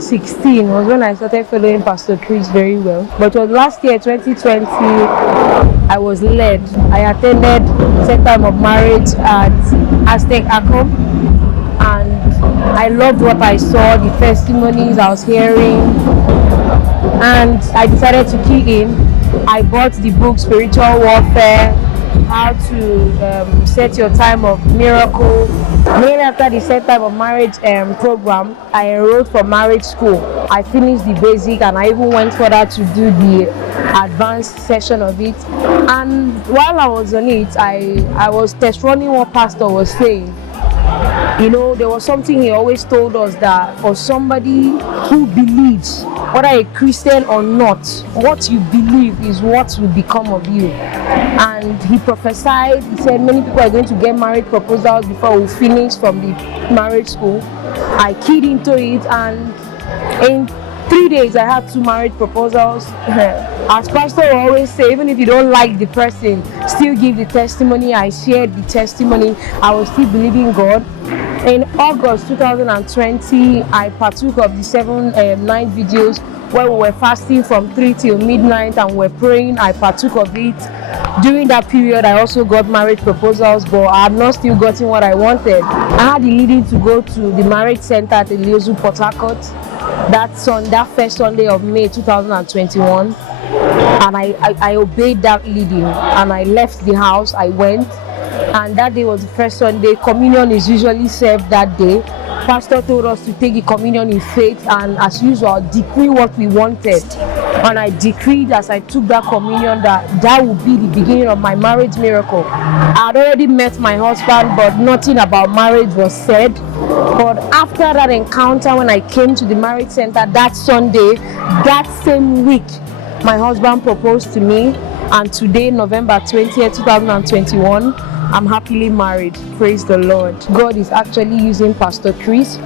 2016 was when I started following Pastor Chris very well. But it was last year, 2020, I was led. I attended set time of marriage at Aztec Acom, and I loved what I saw, the testimonies I was hearing, and I decided to key in. I bought the book Spiritual Warfare, how to set your time of miracle. Then after the set time of marriage program, I enrolled for marriage school. I finished the basic and I even went further to do the advanced session of it. And while I was on it, I was test running what pastor was saying. You know, there was something he always told us, that for somebody who believes, whether a Christian or not, what you believe is what will become of you. And he prophesied, he said many people are going to get marriage proposals before we finish from the marriage school. I keyed into it, and in 3 days I had 2 marriage proposals. As pastor will always say, even if you don't like the person, still give the testimony. I shared the testimony. I was still believing God. In August 2020, I partook of the 7 night videos where we were fasting from 3 till midnight and we're praying. I partook of it. During that period, I also got marriage proposals, but I have not still gotten what I wanted. I had the leading to go to the marriage center at Eliozu, Port Harcourt, that first Sunday of May 2021, and I obeyed that leading, and I left the house. I went, and that day was the first Sunday. Communion is usually served that day. Pastor told us to take the communion in faith and, as usual, decree what we wanted. And I decreed as I took that communion that would be the beginning of my marriage miracle. I had already met my husband, but nothing about marriage was said. But after that encounter, when I came to the marriage center that Sunday, that same week, my husband proposed to me, and today, November 20th, 2021, I'm happily married. Praise the Lord. God is actually using Pastor Chris.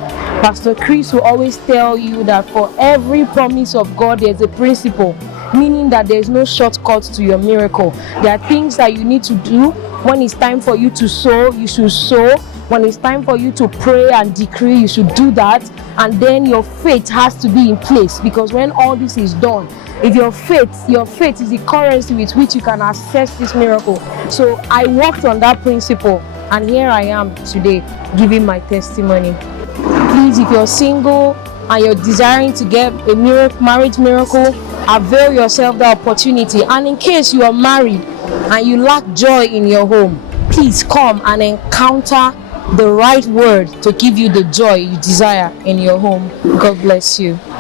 Pastor Chris will always tell you that for every promise of God, there's a principle, meaning that there's no shortcut to your miracle. There are things that you need to do. When it's time for you to sow, you should sow. When it's time for you to pray and decree, you should do that. And then your faith has to be in place, because when all this is done, if your faith is the currency with which you can access this miracle. So I worked on that principle, and here I am today giving my testimony. Please, if you're single and you're desiring to get a marriage miracle, avail yourself the opportunity. And in case you are married and you lack joy in your home, please come and encounter the right word to give you the joy you desire in your home. God bless you.